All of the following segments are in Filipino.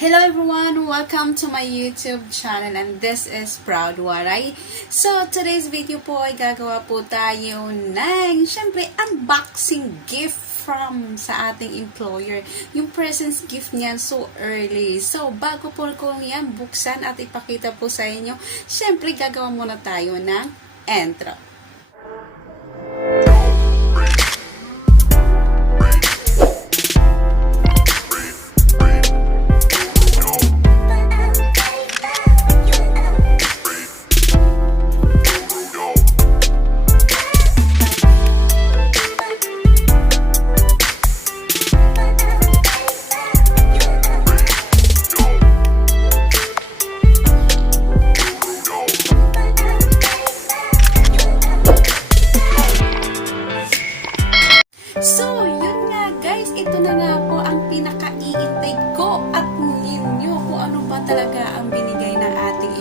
Hello everyone! Welcome to my YouTube channel and this is Proud Waray. So, today's video po ay gagawa po tayo ng, syempre, unboxing gift from sa ating employer. Yung presents gift niyan so early. So, bago po ko yan buksan at ipakita po sa inyo, syempre, gagawa muna tayo ng intro. So, yun nga guys, ito na nga po ang pinaka-iintay ko at ninyo kung ano ba talaga ang binigay ng ating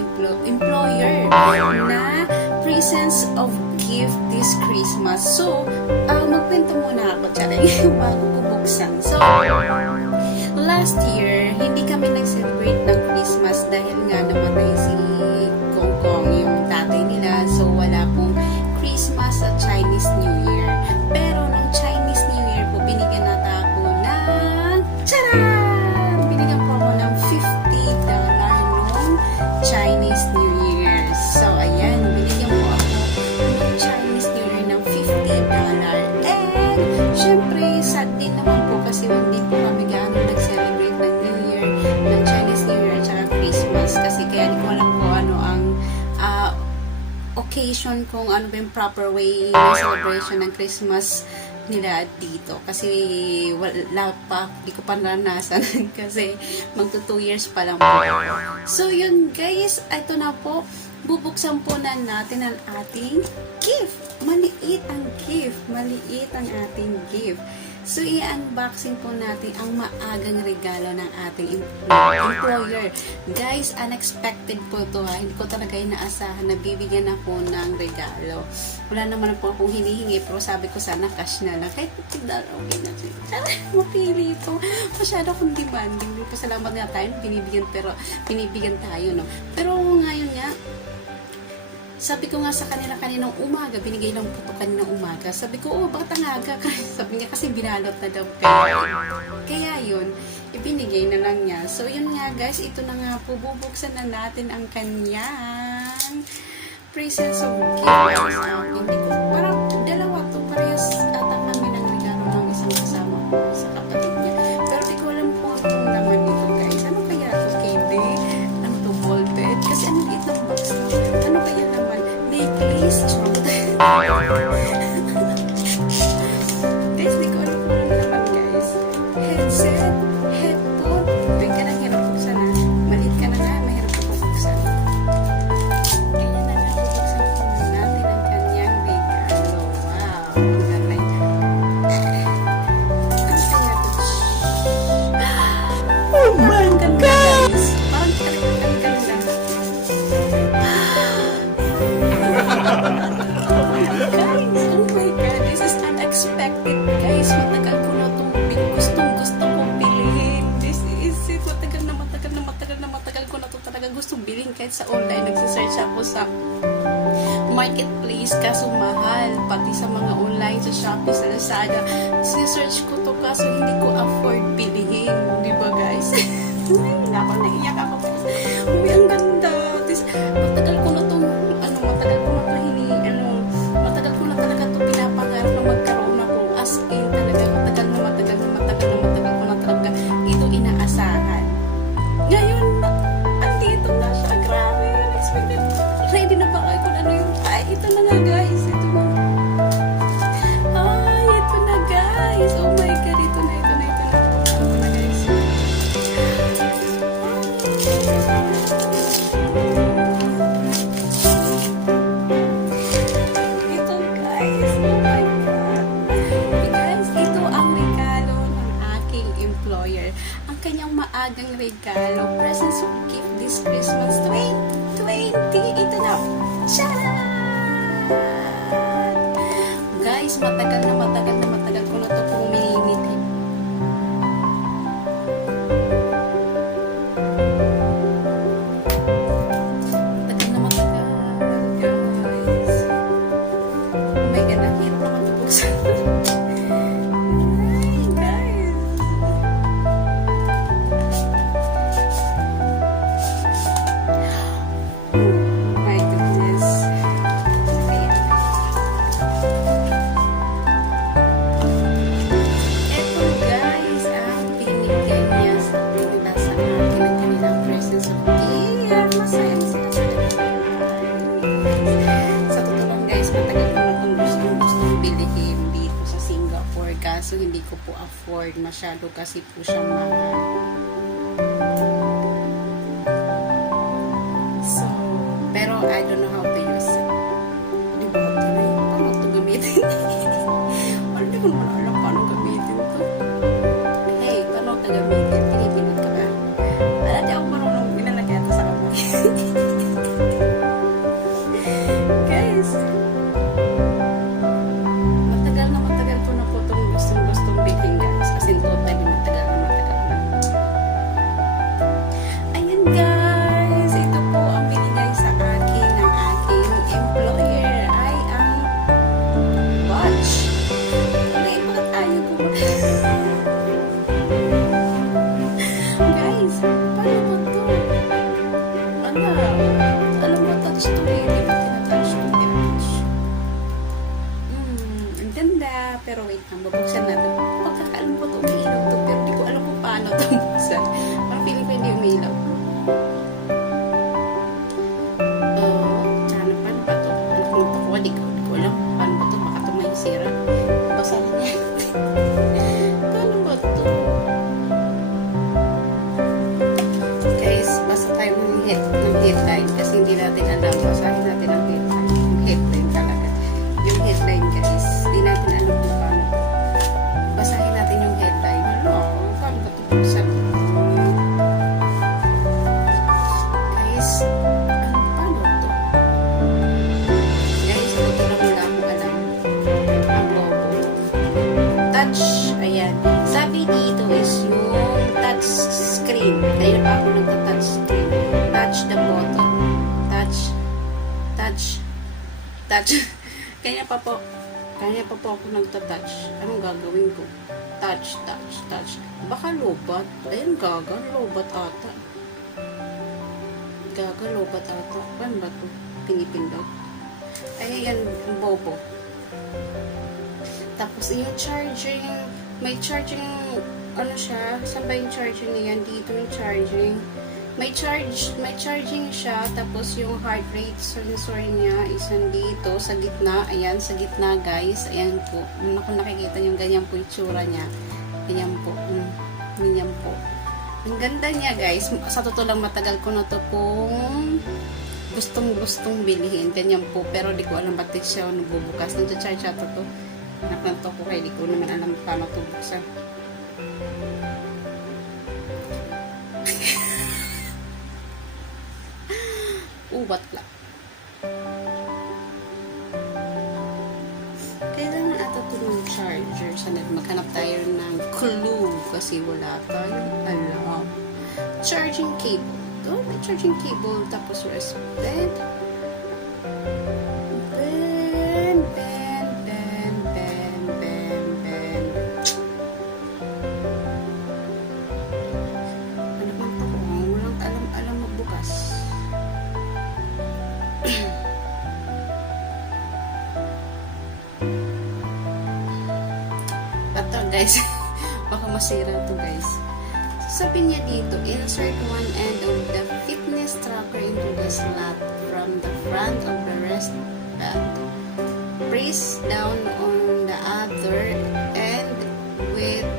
employer na presents of gift this Christmas. So, magkwento muna ako bago ko buksan. So, last year, hindi kami nag-celebrate ng Christmas dahil nga namatay si Kong Kong, yung tatay nila. So, wala pong Christmas at Chinese New Year. Pero nung Chinese New Year po, binigyan nata ako ng tcharam! Binigyan po ako ng $50 nung Chinese New Year. So, ayan, binigyan po ako nung Chinese New Year ng $50. And, syempre, sad din naman po kasi hindi po kami gaano nag-celebrate ng New Year, ng Chinese New Year at saka Christmas. Kasi kaya hindi ko alam po ano ang occasion kung ano ba yung proper way ng celebration ng Christmas nila dito. Kasi wala pa, hindi ko pa naranasan kasi magto 2 years pa lang po. So yun guys, ito na po, bubuksan po na natin ang ating gift. Maliit ang gift, maliit ang ating gift. So, i-unboxing po natin ang maagang regalo ng ating employer. Guys, unexpected po ito ha. Hindi ko talaga inaasahan na bibigyan ako ng regalo. Wala naman po akong hinihingi, pero sabi ko sana cash na lang. Kahit $50, okay na siya. Sana mapili ito. Masyado akong demanding. Pasalamat nga tayo, binibigyan tayo, no? Pero ngayon nga, sabi ko nga sa kanila kaninang umaga, binigay lang po ito kaninang umaga. Sabi ko, bakit ang aga? Sabi niya, kasi binalot na daw. Kaya yun, ibinigay na lang niya. So, yun nga guys, ito na nga po, bubuksan na natin ang kanyang presents of gift. Hindi ko, parang dalawa to, parehas ata kami ng regalo ng isang kasama ko sa kapatid niya. Pero di ko alam po ang laman nito guys. Ano kaya ito, KB? Ano to, folded? Kasi ano itong box na? Ano kaya naman? Necklace? Guys, di ko alam kung ano naman guys. Headset? Headphone? Teka lang, hirap buksan na. Malit ka na nga, mahirap ka buksan. Kaya na nga, buksan po natin ang kanyang regalo. Wow! Ang ganda yan. Ano kaya ito? Oh my God! Parang talagang ang ganda. Guys, oh my God, this is unexpected, guys. Matagal ko na itong gusto kong bilhin. This is it. Matagal ko na ito talaga gustong bilhin. Kahit sa online, nagsisearch ako sa marketplace, kaso mahal. Pati sa mga online, sa Shopee, sa Lazada. Sisearch ko to kaso hindi ko afford bilhin. Di ba, guys? Naiyak ako. Uy, ang ganda. Matagal ko na itong matagal ko na talaga ito pinapangarap na magkaroon ako. As in, talaga, matagal ko na talaga ito inaasahan. Ngayon, andito na siya. Grabe, unexpected. Ready na ba kayo kung ano yung, ito na nga guys. Ito na. Ito na guys. Oh my God, ito na guys. Ang kanyang maagang regalo, presents of gift this Christmas 2020. Ito na. Tcharam! Guys, matagal ko na ito pong minimit. kasi po siyang mahal. So, pero I don't know how to use it. Di ba? Paano ito gamitin? Hindi ko naman alam paano gamitin ito. Hey, paano ito gamitin? Pinipinod ka ba? Wala, di ako marunong inalagay ito sa kamay. Guys, matagal po na po itong gustong bilhin, guys. As in, totally matagal na. Ayan, guys. Ito po ang binigay sa akin ng aking employer. Ay, ang watch. Ay, bakit ayaw ko? Guys, paano ba ito? Alam mo, touch to eh. Di ba tinatouch to? Ang ganda. Pero wait lang, babuksan natin. Pagkakaalam ko ito, umiilaw ito. Pero di ko alam kung paano ito buksan. Parang feeling ko hindi umiilaw. Paano ba ito? Anak ko ito ko, di ko alam. Paano ba ito? Baka ito may sira. Basahin niya. Paano ba ito? Guys, basta tayo ng headline kasi hindi natin alam. Basahin natin ang headline. Yung headline talaga. Yung headline, guys. Hindi natin alam kung paano. Basahin natin yung headline. Ano ako? Paano ba ito buksan? Guys, paano ito? Guys, ito lang wala akong alam. Ang logo. Touch. Ayan. Sabi dito is yung touch screen. Kaya pa ako nagta-touch screen. Touch the button. Touch. Kaya pa po ako nagta-touch. Anong gagawin ko? Touch. Baka lobat. Ayun, lobat ata. Lobat ata. Paano ba ito? Pinipindot. Ayan, yung bobo. Tapos yung charging, may charging, ano siya? Saan ba yung charging na yan? Dito yung charging. May charging siya, tapos yung heart rate sensor niya is nandito sa gitna. Ayan, sa gitna, guys. Ayan po. Kung nakikita niyo, ganyan po yung tsura niya. Ayan po. Ganyan po. Ang ganda niya, guys. Sa totoo lang, matagal ko na to pong gustong bilhin. Ganyan po. Pero di ko alam ba't siya nagbubukas. Nag-charge ata to. Naklanto ko kaya di ko naman alam paano ito buksan. Ubat lang. Kailangan ata ito ng charger. Sana maghanap tayo ng clue kasi wala tayong alam. Charging cable. Oh, may charging cable. Tapos respect. Guys, baka masira to, guys. Sabi niya dito, insert one end of the fitness tracker into the slot from the front of the wristband. Press down on the other end with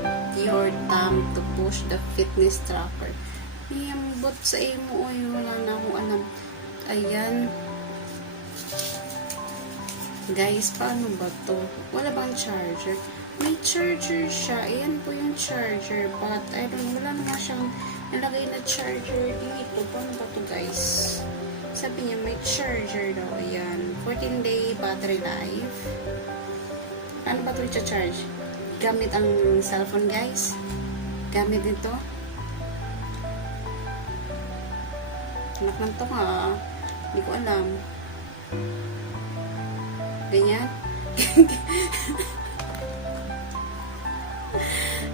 your thumb to push the fitness tracker. Iyambot sa imo, oy, wala na akong alam. Ayan. Guys, paano ba to? Wala bang charger? May charger siya. Ayan po yung charger. But, I don't know. Wala naman siyang nalagay na charger dito. Paano ba ito, guys? Sabi niya, may charger daw. Ayan. 14-day battery life. Paano ba ito i-charge? Gamit ang cellphone, guys. Gamit ito. Anak lang ito, ha? Hindi ko alam. Ganyan.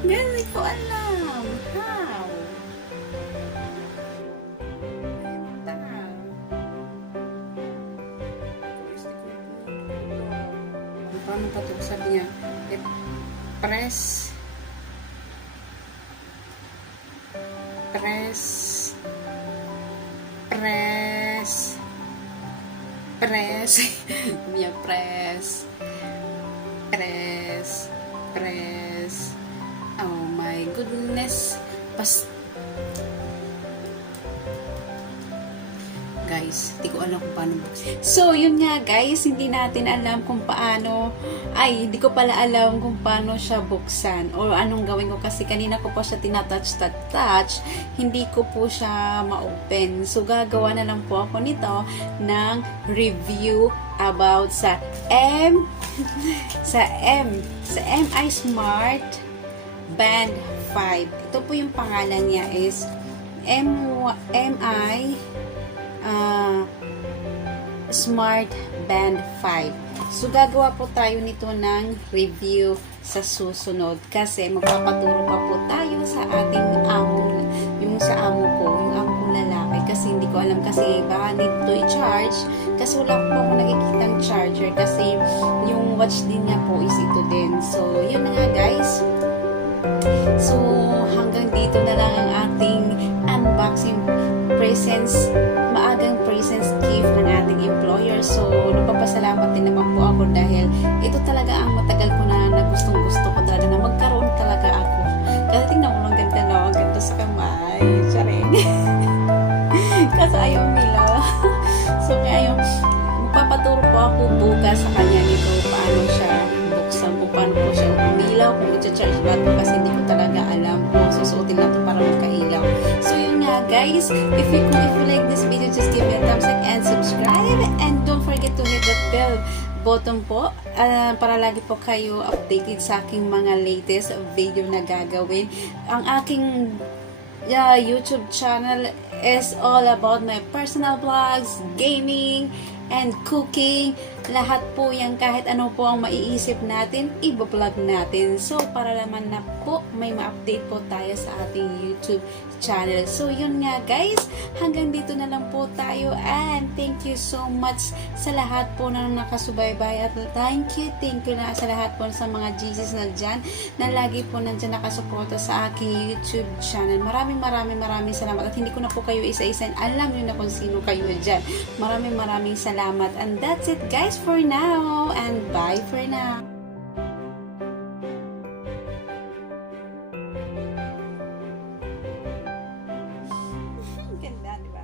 Hindi ko alam. How? Paano pa ito? Sabi niya, press niya, press. Oh my my goodness. Guys, hindi ko alam kung paano buksan. So, yun nga guys, hindi natin alam kung paano, hindi ko pala alam kung paano siya buksan or anong gawin ko kasi kanina ko pa siya tinatouch, hindi ko po siya ma-open. So, gagawa na lang po ako nito ng review about sa MI Smart Band 5. Ito po yung pangalan niya is MI Smart Band 5. So, gagawa po tayo nito ng review sa susunod kasi magpapaturo pa po tayo sa ating amo, yung sa amo ko, yung amo kong lalaki kasi hindi ko alam kasi baka need to i-charge kasi wala po ako nakikitang charger kasi yung watch din niya po is ito din. So, yun na nga guys. So, hanggang dito na lang ang ating unboxing maagang presents gift ng ating employer. So, nagpapasalamat din naman po ako dahil ito talaga ang matagal ko na gustong-gusto ko talaga na magkaroon talaga ako. Kasi tingnan mo, ang ganda no? Ang ganda sa kamay. Charing. Kasi ayaw nila. So, ngayon, magpapaturo po ako bukas sa kanya nito paano siya buksan, kung paano po siya umilaw, kung i-charge ba ito kasi hindi ko talaga alam kung susuotin natin para magkailaw. So, yun nga guys, if you like this video, just give me a thumbs up and subscribe and don't forget to hit the bell button po para lagi po kayo updated sa aking mga latest video na gagawin. Ang aking YouTube channel is all about my personal vlogs, gaming, and cooking. Lahat po yan, kahit ano po ang maiisip natin, i-vlog natin. So, para naman na po may ma-update po tayo sa ating YouTube channel. So, yun nga guys, hanggang dito na lang po tayo and thank you so much sa lahat po na nakasubaybay at thank you na sa lahat po sa mga Jesus na dyan na lagi po nandyan nakasuporta sa aking YouTube channel. Maraming salamat at hindi ko na po kayo isa-isa. Alam nyo na kung sino kayo dyan. Maraming salamat and that's it guys for now and bye for now. Ganda, di ba?